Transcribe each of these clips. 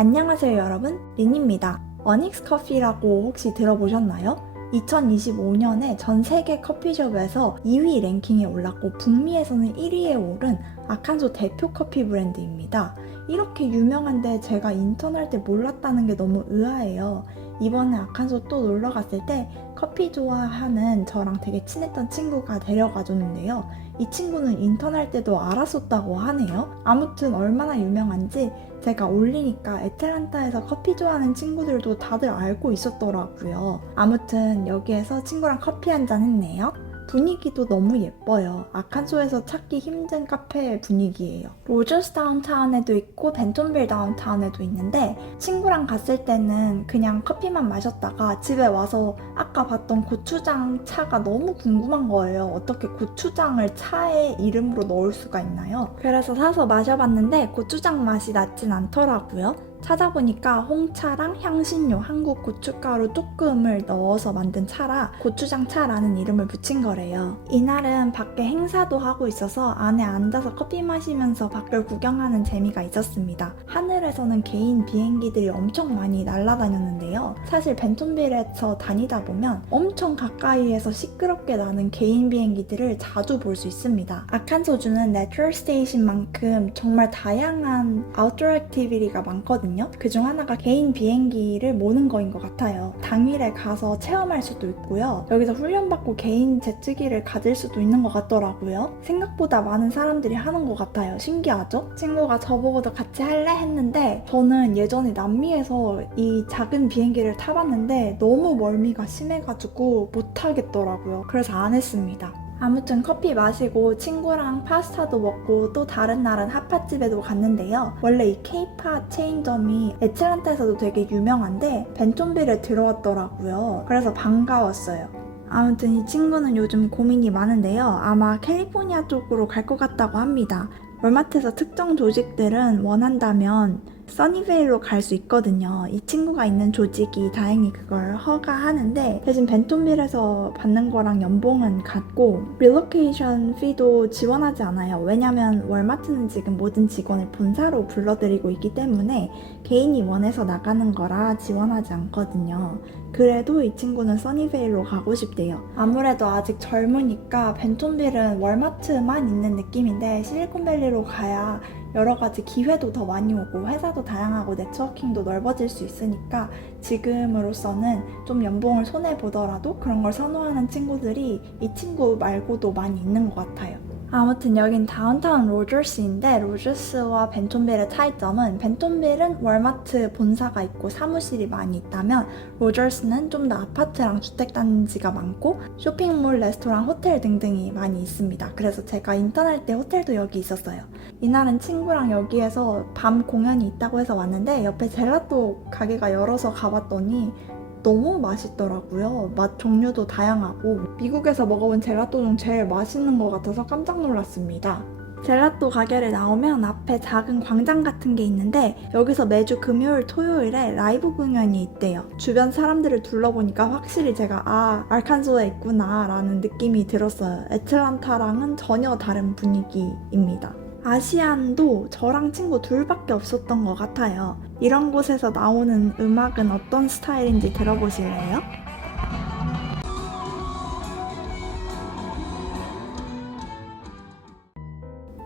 안녕하세요 여러분, 린입니다. 어닉스 커피라고 혹시 들어보셨나요? 2025년에 전 세계 커피숍에서 2위 랭킹에 올랐고 북미에서는 1위에 오른 아칸소 대표 커피 브랜드입니다. 이렇게 유명한데 제가 인턴할 때 몰랐다는 게 너무 의아해요. 이번에 아칸소 또 놀러 갔을 때 커피 좋아하는 저랑 되게 친했던 친구가 데려가 줬는데요. 이 친구는 인턴할 때도 알았었다고 하네요. 아무튼 얼마나 유명한지 제가 올리니까 애틀란타에서 커피 좋아하는 친구들도 다들 알고 있었더라고요. 아무튼 여기에서 친구랑 커피 한잔 했네요. 분위기도 너무 예뻐요. 아칸소에서 찾기 힘든 카페 분위기예요. 로저스 다운타운에도 있고 벤톤빌 다운타운에도 있는데 친구랑 갔을 때는 그냥 커피만 마셨다가 집에 와서 아까 봤던 고추장 차가 너무 궁금한 거예요. 어떻게 고추장을 차에 이름으로 넣을 수가 있나요? 그래서 사서 마셔봤는데 고추장 맛이 나진 않더라고요. 찾아보니까 홍차랑 향신료, 한국 고춧가루 조금을 넣어서 만든 차라 고추장 차라는 이름을 붙인 거래요. 이날은 밖에 행사도 하고 있어서 안에 앉아서 커피 마시면서 밖을 구경하는 재미가 있었습니다. 하늘에서는 개인 비행기들이 엄청 많이 날아다녔는데요. 사실 벤톤빌에서 다니다 보면 엄청 가까이에서 시끄럽게 나는 개인 비행기들을 자주 볼 수 있습니다. 아칸소주는 내추럴 스테이션만큼 정말 다양한 아웃도어 액티비티가 많거든요. 그중 하나가 개인 비행기를 모는 거인 것 같아요. 당일에 가서 체험할 수도 있고요. 여기서 훈련받고 개인 제트기를 가질 수도 있는 것 같더라고요. 생각보다 많은 사람들이 하는 것 같아요. 신기하죠? 친구가 저보고도 같이 할래? 했는데 저는 예전에 남미에서 이 작은 비행기를 타봤는데 너무 멀미가 심해가지고 못하겠더라고요. 그래서 안 했습니다. 아무튼 커피 마시고 친구랑 파스타도 먹고 또 다른 날은 핫팟집에도 갔는데요. 원래 이 케이팟 체인점이 애틀란타에서도 되게 유명한데 벤톤빌에 들어왔더라고요. 그래서 반가웠어요. 아무튼 이 친구는 요즘 고민이 많은데요. 아마 캘리포니아 쪽으로 갈 것 같다고 합니다. 월마트에서 특정 조직들은 원한다면 써니베일로 갈 수 있거든요. 이 친구가 있는 조직이 다행히 그걸 허가하는데 대신 벤톤빌에서 받는 거랑 연봉은 같고 릴로케이션 피도 지원하지 않아요. 왜냐면 월마트는 지금 모든 직원을 본사로 불러들이고 있기 때문에 개인이 원해서 나가는 거라 지원하지 않거든요. 그래도 이 친구는 써니베일로 가고 싶대요. 아무래도 아직 젊으니까 벤톤빌은 월마트만 있는 느낌인데 실리콘밸리로 가야 여러 가지 기회도 더 많이 오고 회사도 다양하고 네트워킹도 넓어질 수 있으니까 지금으로서는 좀 연봉을 손해보더라도 그런 걸 선호하는 친구들이 이 친구 말고도 많이 있는 것 같아요. 아무튼 여긴 다운타운 로저스인데 로저스와 벤톤빌의 차이점은 벤톤빌은 월마트 본사가 있고 사무실이 많이 있다면 로저스는 좀 더 아파트랑 주택단지가 많고 쇼핑몰, 레스토랑, 호텔 등등이 많이 있습니다. 그래서 제가 인턴할 때 호텔도 여기 있었어요. 이날은 친구랑 여기에서 밤 공연이 있다고 해서 왔는데 옆에 젤라또 가게가 열어서 가봤더니 너무 맛있더라고요. 맛 종류도 다양하고 미국에서 먹어본 젤라또 중 제일 맛있는 것 같아서 깜짝 놀랐습니다. 젤라또 가게를 나오면 앞에 작은 광장 같은 게 있는데 여기서 매주 금요일, 토요일에 라이브 공연이 있대요. 주변 사람들을 둘러보니까 확실히 제가 아칸소에 있구나 라는 느낌이 들었어요. 애틀란타랑은 전혀 다른 분위기입니다. 아시안도 저랑 친구 둘밖에 없었던 것 같아요. 이런 곳에서 나오는 음악은 어떤 스타일인지 들어보실래요?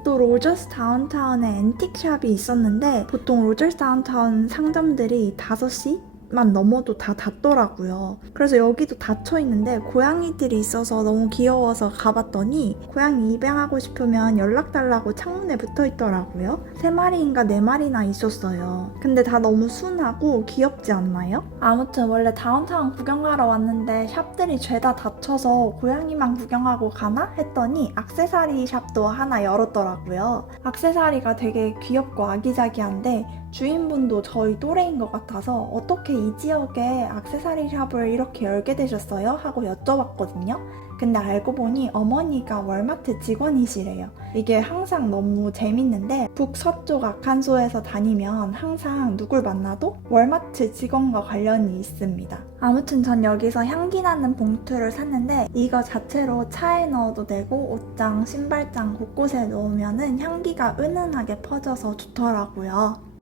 또 로저스 다운타운에 앤틱샵이 있었는데 보통 로저스 다운타운 상점들이 5시만 넘어도 다 닫더라고요. 그래서 여기도 닫혀 있는데 고양이들이 있어서 너무 귀여워서 가봤더니 고양이 입양하고 싶으면 연락 달라고 창문에 붙어 있더라고요. 3마리인가 4마리나 있었어요. 근데 다 너무 순하고 귀엽지 않나요? 아무튼 원래 다운타운 구경하러 왔는데 샵들이 죄다 닫혀서 고양이만 구경하고 가나? 했더니 액세서리 샵도 하나 열었더라고요. 액세서리가 되게 귀엽고 아기자기한데 주인분도 저희 또래인 것 같아서 어떻게 이 지역에 액세서리 샵을 이렇게 열게 되셨어요? 하고 여쭤봤거든요. 근데 알고 보니 어머니가 월마트 직원이시래요. 이게 항상 너무 재밌는데 북서쪽 아칸소에서 다니면 항상 누굴 만나도 월마트 직원과 관련이 있습니다. 아무튼 전 여기서 향기 나는 봉투를 샀는데 이거 자체로 차에 넣어도 되고 옷장, 신발장 곳곳에 놓으면 향기가 은은하게 퍼져서 좋더라고요.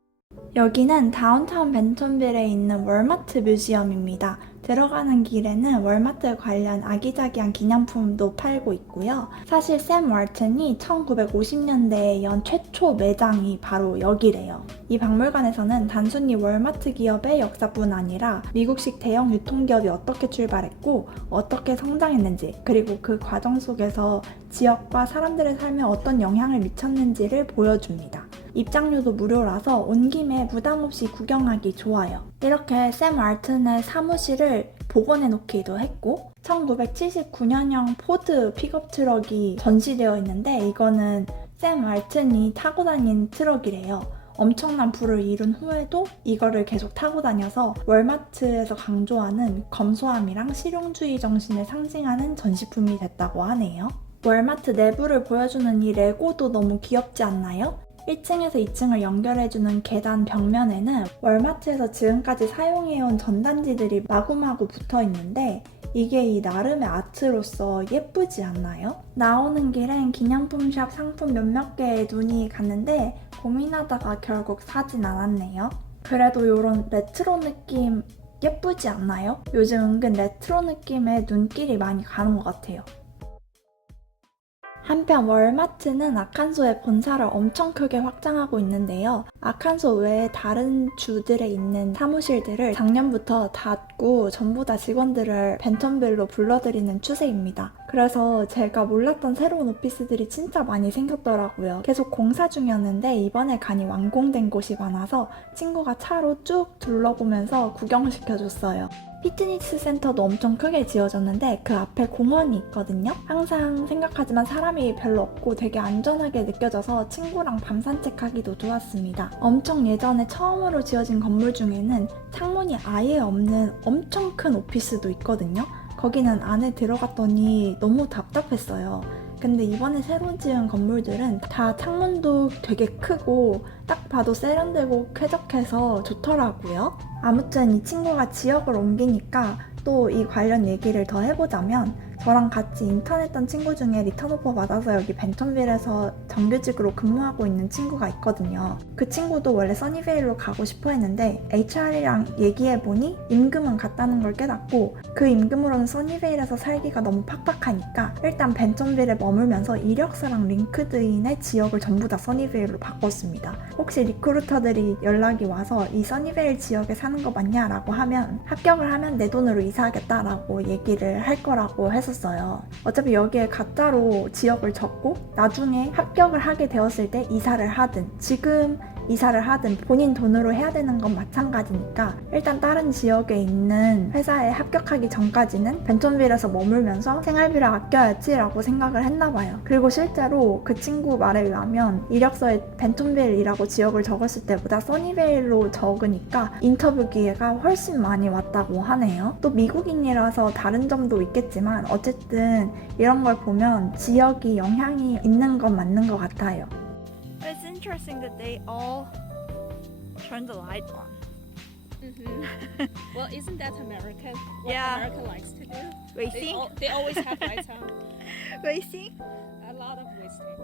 여기는 다운타운 벤턴빌에 있는 월마트 뮤지엄입니다. 들어가는 길에는 월마트 관련 아기자기한 기념품도 팔고 있고요. 사실 샘 왈튼이 1950년대에 연 최초 매장이 바로 여기래요. 이 박물관에서는 단순히 월마트 기업의 역사뿐 아니라 미국식 대형 유통기업이 어떻게 출발했고 어떻게 성장했는지, 그리고 그 과정 속에서 지역과 사람들의 삶에 어떤 영향을 미쳤는지를 보여줍니다. 입장료도 무료라서 온 김에 부담없이 구경하기 좋아요. 이렇게 샘 왈튼의 사무실을 복원해 놓기도 했고 1979년형 포드 픽업 트럭이 전시되어 있는데 이거는 샘 왈튼이 타고 다닌 트럭이래요. 엄청난 부를 이룬 후에도 이거를 계속 타고 다녀서 월마트에서 강조하는 검소함이랑 실용주의 정신을 상징하는 전시품이 됐다고 하네요. 월마트 내부를 보여주는 이 레고도 너무 귀엽지 않나요? 1층에서 2층을 연결해주는 계단 벽면에는 월마트에서 지금까지 사용해온 전단지들이 마구마구 붙어있는데 이게 이 나름의 아트로서 예쁘지 않나요? 나오는 길엔 기념품샵 상품 몇몇 개에 눈이 갔는데 고민하다가 결국 사진 않았네요. 그래도 이런 레트로 느낌 예쁘지 않나요? 요즘 은근 레트로 느낌에 눈길이 많이 가는 것 같아요. 한편 월마트는 아칸소의 본사를 엄청 크게 확장하고 있는데요. 아칸소 외에 다른 주들에 있는 사무실들을 작년부터 닫고 전부 다 직원들을 벤턴빌로 불러들이는 추세입니다. 그래서 제가 몰랐던 새로운 오피스들이 진짜 많이 생겼더라고요. 계속 공사 중이었는데 이번에 가니 완공된 곳이 많아서 친구가 차로 쭉 둘러보면서 구경시켜줬어요. 피트니스 센터도 엄청 크게 지어졌는데 그 앞에 공원이 있거든요. 항상 생각하지만 사람이 별로 없고 되게 안전하게 느껴져서 친구랑 밤 산책하기도 좋았습니다. 엄청 예전에 처음으로 지어진 건물 중에는 창문이 아예 없는 엄청 큰 오피스도 있거든요. 거기는 안에 들어갔더니 너무 답답했어요. 근데 이번에 새로 지은 건물들은 다 창문도 되게 크고 딱 봐도 세련되고 쾌적해서 좋더라고요. 아무튼 이 친구가 지역을 옮기니까 또 이 관련 얘기를 더 해보자면 저랑 같이 인턴했던 친구 중에 리턴 오퍼 받아서 여기 벤턴빌에서 정규직으로 근무하고 있는 친구가 있거든요. 그 친구도 원래 써니베일로 가고 싶어 했는데 HR이랑 얘기해보니 임금은 같다는 걸 깨닫고 그 임금으로는 써니베일에서 살기가 너무 팍팍하니까 일단 벤턴빌에 머물면서 이력서랑 링크드인의 지역을 전부 다 써니베일로 바꿨습니다. 혹시 리크루터들이 연락이 와서 이 써니베일 지역에 사는 거 맞냐? 라고 하면 합격을 하면 내 돈으로 이사하겠다라고 얘기를 할 거라고 했었어요. 어차피 여기에 가짜로 지역을 적고 나중에 합격을 하게 되었을 때 이사를 하든 지금 이사를 하든 본인 돈으로 해야 되는 건 마찬가지니까 일단 다른 지역에 있는 회사에 합격하기 전까지는 벤턴빌에서 머물면서 생활비를 아껴야지 라고 생각을 했나봐요. 그리고 실제로 그 친구 말에 의하면 이력서에 벤턴빌이라고 지역을 적었을 때보다 써니베일로 적으니까 인터뷰 기회가 훨씬 많이 왔다고 하네요. 또 미국인이라서 다른 점도 있겠지만 어쨌든 이런 걸 보면 지역이 영향이 있는 건 맞는 것 같아요. It's interesting that they all turn the light on. Well, isn't that America? What Yeah. America likes to do. Wasting? They always have lights on. Wasting? A lot of wasting.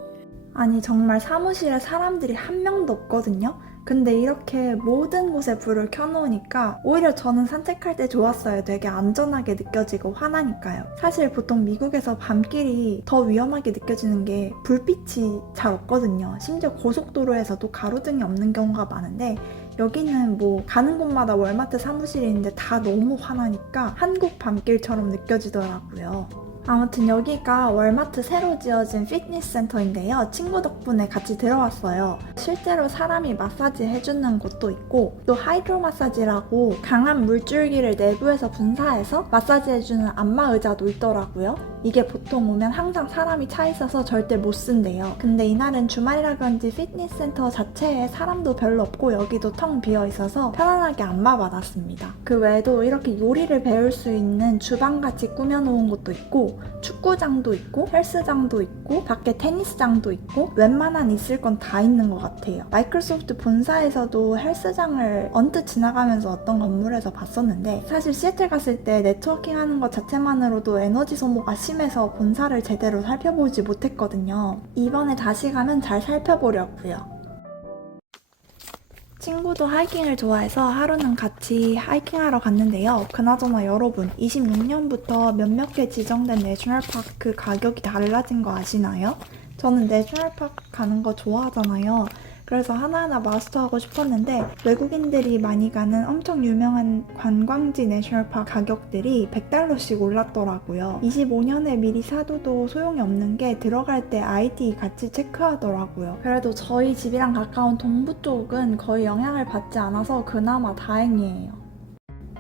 아니 정말 사무실에 사람들이 한 명도 없거든요. 근데 이렇게 모든 곳에 불을 켜놓으니까 오히려 저는 산책할 때 좋았어요. 되게 안전하게 느껴지고 환하니까요. 사실 보통 미국에서 밤길이 더 위험하게 느껴지는 게 불빛이 잘 없거든요. 심지어 고속도로에서도 가로등이 없는 경우가 많은데 여기는 뭐 가는 곳마다 월마트 사무실이 있는데 다 너무 환하니까 한국 밤길처럼 느껴지더라고요. 아무튼 여기가 월마트 새로 지어진 피트니스 센터인데요. 친구 덕분에 같이 들어왔어요. 실제로 사람이 마사지 해주는 곳도 있고 또 하이드로 마사지라고 강한 물줄기를 내부에서 분사해서 마사지 해주는 안마 의자도 있더라고요. 이게 보통 오면 항상 사람이 차 있어서 절대 못 쓴대요. 근데 이날은 주말이라 그런지 피트니스 센터 자체에 사람도 별로 없고 여기도 텅 비어 있어서 편안하게 안마 받았습니다. 그 외에도 이렇게 요리를 배울 수 있는 주방같이 꾸며놓은 곳도 있고 축구장도 있고 헬스장도 있고 밖에 테니스장도 있고 웬만한 있을 건 다 있는 것 같아요. 마이크로소프트 본사에서도 헬스장을 언뜻 지나가면서 어떤 건물에서 봤었는데 사실 시애틀 갔을 때 네트워킹하는 것 자체만으로도 에너지 소모가 심해서 본사를 제대로 살펴보지 못했거든요. 이번에 다시 가면 잘 살펴보려고요. 친구도 하이킹을 좋아해서 하루는 같이 하이킹하러 갔는데요. 그나저나 여러분, 26년부터 몇몇 개 지정된 내셔널파크 가격이 달라진 거 아시나요? 저는 내셔널파크 가는 거 좋아하잖아요. 그래서 하나하나 마스터하고 싶었는데 외국인들이 많이 가는 엄청 유명한 관광지 내셔널파크 가격들이 $100씩 올랐더라고요. 25년에 미리 사둬도 소용이 없는 게 들어갈 때 아이디 같이 체크하더라고요. 그래도 저희 집이랑 가까운 동부 쪽은 거의 영향을 받지 않아서 그나마 다행이에요.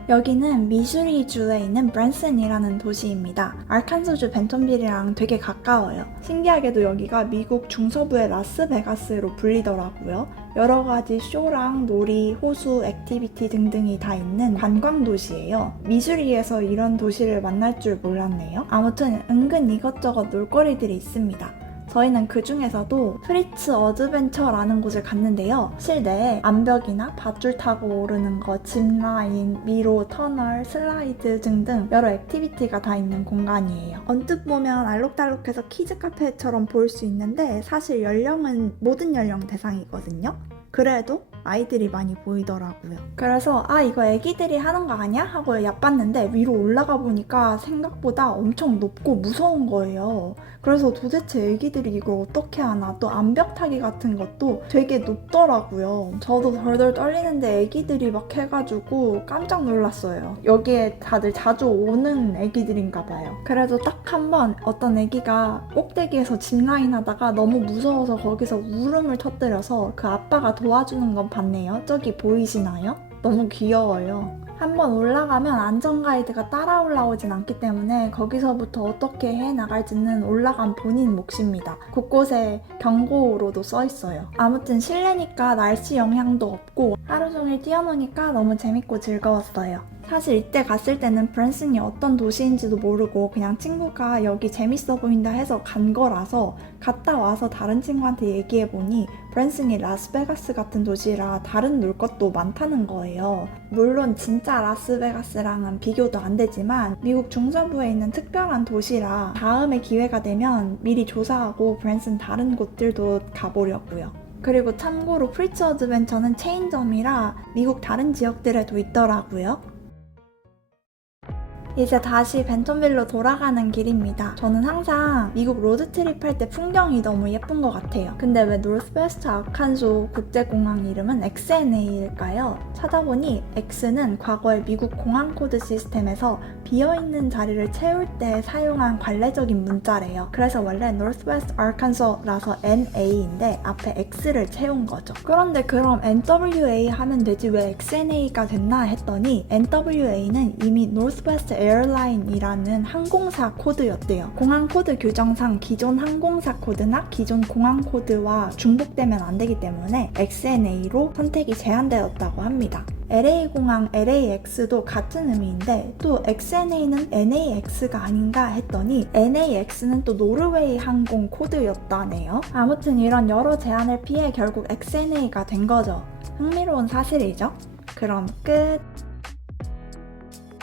여기는 미주리주에 있는 브랜슨이라는 도시입니다. 알칸소주 벤턴빌이랑 되게 가까워요. 신기하게도 여기가 미국 중서부의 라스베가스로 불리더라고요. 여러 가지 쇼랑 놀이, 호수, 액티비티 등등이 다 있는 관광 도시예요. 미주리에서 이런 도시를 만날 줄 몰랐네요. 아무튼 은근 이것저것 놀거리들이 있습니다. 저희는 그 중에서도 프리츠 어드벤처라는 곳을 갔는데요. 실내에 암벽이나 밧줄 타고 오르는 거, 짚라인, 미로, 터널, 슬라이드 등등 여러 액티비티가 다 있는 공간이에요. 언뜻 보면 알록달록해서 키즈 카페처럼 보일 수 있는데 사실 연령은 모든 연령 대상이거든요. 그래도 아이들이 많이 보이더라고요. 그래서 이거 애기들이 하는 거 아니야? 하고 얕봤는데 위로 올라가 보니까 생각보다 엄청 높고 무서운 거예요. 그래서 도대체 애기들이 이걸 어떻게 하나, 또 암벽 타기 같은 것도 되게 높더라고요. 저도 덜덜 떨리는데 애기들이 막 해가지고 깜짝 놀랐어요. 여기에 다들 자주 오는 애기들인가 봐요. 그래도 딱 한 번 어떤 애기가 꼭대기에서 짚라인 하다가 너무 무서워서 거기서 울음을 터뜨려서 그 아빠가 도와주는 건 봤네요. 저기 보이시나요? 너무 귀여워요. 한번 올라가면 안전가이드가 따라 올라오진 않기 때문에 거기서부터 어떻게 해나갈지는 올라간 본인 몫입니다. 곳곳에 경고로도 써있어요. 아무튼 실내니까 날씨 영향도 없고 하루 종일 뛰어노니까 너무 재밌고 즐거웠어요. 사실 이때 갔을 때는 브랜슨이 어떤 도시인지도 모르고 그냥 친구가 여기 재밌어 보인다 해서 간 거라서 갔다 와서 다른 친구한테 얘기해보니 브랜슨이 라스베가스 같은 도시라 다른 놀 것도 많다는 거예요. 물론 진짜 라스베가스랑은 비교도 안 되지만 미국 중서부에 있는 특별한 도시라 다음에 기회가 되면 미리 조사하고 브랜슨 다른 곳들도 가보려고요. 그리고 참고로 프리츠 어드벤처는 체인점이라 미국 다른 지역들에도 있더라고요. 이제 다시 벤턴빌로 돌아가는 길입니다. 저는 항상 미국 로드트립 할 때 풍경이 너무 예쁜 것 같아요. 근데 왜 노스웨스트 아칸소 국제공항 이름은 XNA일까요? 찾아보니 X는 과거의 미국 공항 코드 시스템에서 비어있는 자리를 채울 때 사용한 관례적인 문자래요. 그래서 원래 Northwest Arkansas라서 NA인데 앞에 X를 채운 거죠. 그런데 그럼 NWA 하면 되지 왜 XNA가 됐나 했더니 NWA는 이미 Northwest Airline이라는 항공사 코드였대요. 공항 코드 규정상 기존 항공사 코드나 기존 공항 코드와 중복되면 안 되기 때문에 XNA로 선택이 제한되었다고 합니다. LA공항 LAX도 같은 의미인데 또 XNA는 NAX가 아닌가 했더니 NAX는 또 노르웨이 항공 코드였다네요. 아무튼 이런 여러 제한을 피해 결국 XNA가 된 거죠. 흥미로운 사실이죠? 그럼 끝!